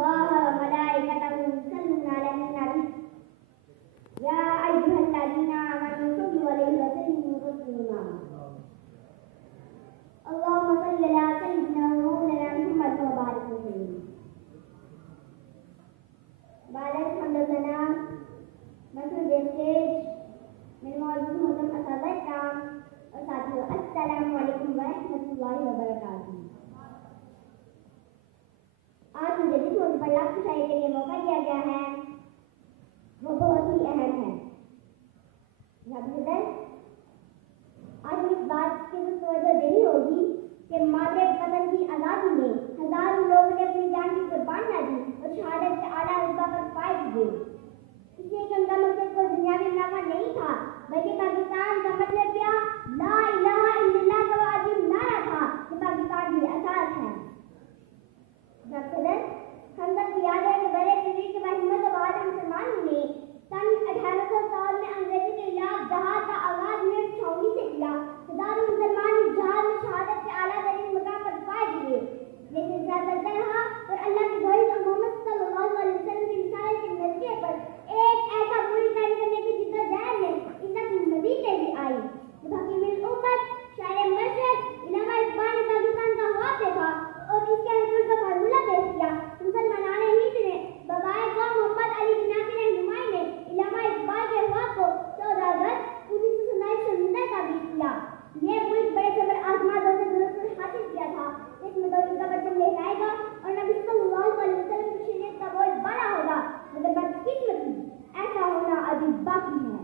इन्नल्लाह व मलाइकतहु युसल्लूना अलन नबी या अय्युहल्लज़ीना आमनू सल्लु अलैहि व सल्लिमू तस्लीमा। अल्लाहुम्मा सल्लि अला सय्यिदिना व मौलाना मुहम्मद व बारिक वसल्लिम। बादल हमदना मसरूर स्टेज मेरे मौजूद मोहतरम असातिज़ा इकराम और साथियों, अस्सलामु अलैकुम व रहमतुल्लाहि व बरकातुहू। आज मुझे जिस मौजूद पर लफ्ज़ शायरी के लिए मौका दिया गया है वो बहुत ही अहम है। आज इस बात की तवज्जो देनी होगी कि मादरे वतन की आज़ादी में हजारों लोगों ने अपनी जान की कुर्बानियां दी और शहादत के आला रुतबा पर फाइज हुए। इसलिए कि उनका मकसद कोई दुनियावी मुनाफा नहीं था, बल्कि पाकिस्तान का मतलब क्या ला इलाहा इल्लल्लाह का अजीम नारा था कि पाकिस्तान की आजाद है। हम सब याद है कि बड़े शरीर के बाद हिम्मत वाले मुसलमानों ने सन 1807 में अंग्रेजों के खिलाफ जहाद का आगाज में छावनी से किया। हजारों मुसलमान इस जहाद में शहादत के आला तरीन मुकाम पर फाइज हुए। ये सिलसिला चलता रहा और अल्लाह के गौर मोहम्मद सल्लल्लाहु अलैहि वसल्लम की रिसालत के नज़रिए पर एक ऐसा मुल्क कायम करने की जिद्दोजहद में इज्जत मज़ीद तेजी आई। जब हकीमुल उम्मत शायर मशरक़ इल्लामा इक़बाल ने पाकिस्तान का ख्वाब देखा और इसके हसूल का फार्मूला पेश किया, मुसलमानाने हिंद ने बबाए कौम मोहम्मद अली जिन्ना की रहनुमाई में इल्लामा इक़बाल के ख्वाब को 14 अगस्त 1947 शर्मिंदा ताबीर किया। ये मुल्क बड़े सबर आज़माइशों से दुरुस्त हासिल किया था। इसमें तौहीद का परचम लहराएगा और नबी सल्लल्लाहु अलैहि वसल्लम की शरीयत का बोझ बड़ा होगा, मगर बदकिस्मती ऐसा होना अभी बाकी है।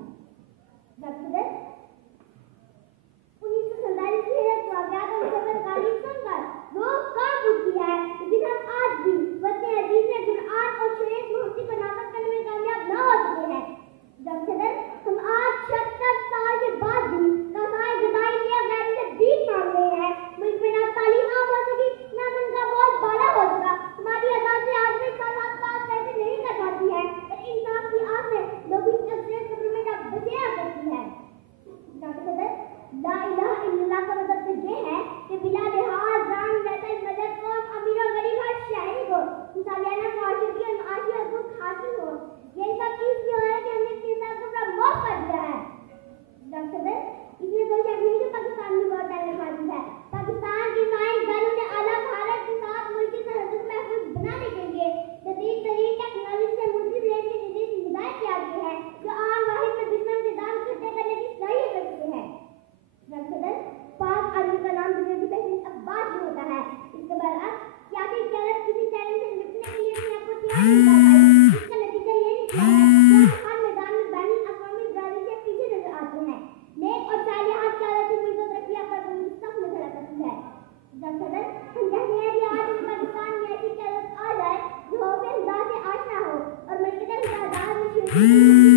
1947 की वाक़यात और सबर तारीख सुनकर रूह कांप उठती है, लेकिन हम आज भी वतन अजीज में कुरान और शरीयत मोहम्मदी को नाफिज करने में कामयाब न हो सके हैं। हम आज 76 साल के बाद भी कसाई जुदाई के गैर से भीख मांग रहे हैं। मुल्क में ना तालीम आम हो सकी, ना उनका बहुत बड़ा हो सका। हमारी आजाद से आज भी साथ कैसे नहीं कर पाती है और इंसाफ की आग में लोग इस अक्सर कब्र में बसेरा करती है। ला इलाहा इल्लल्लाह का मतलब तो ये है कि बिला लिहाज रंग नस्ल मजहब कौम अमीर और गरीब हर शहरी को इंसानियत माशरती और माशी हकूक हासिल हो। ये सब इसलिए हो रहा है कि हमने इसके साथ अपना मौत कर दिया है। इसमें कोई शक नहीं कि पाकिस्तान में बहुत टैलेंट हासिल है। पाकिस्तान की साइंसदानों ने आला भारत के साथ मुल्क की सरहद महफूज बनाने के लिए जदीद तरीन टेक्नोलॉजी से मुल्की ब्लेड के जदीद हिदायत तैयार की है जो आम वाहिद में दुश्मन के दाम इकट्ठे करने की सलाहियत रखते हैं। पाक आर्मी का नाम दुनिया की पहली अखबार में होता है। इसके बरअक्स सियासी क़यादत किसी चैलेंज से निपटने के लिए अपने आप को तैयार नहीं कर पाई। इसका नतीजा ये निकला है कि हम हर मैदान में बैनुल अक़वामी बरादरी से पीछे नजर आते हैं। नेक और सालिहात क़यादत ही मुल्क को तरक्की याफ्ता करने की सफ़ में खड़ा करती है। हम कहते हैं कि आज भी पाकिस्तान में ऐसी क़यादत आ जाए जो हौफ़े खुदा से आशना हो और मलकत-ए-मुताहदा में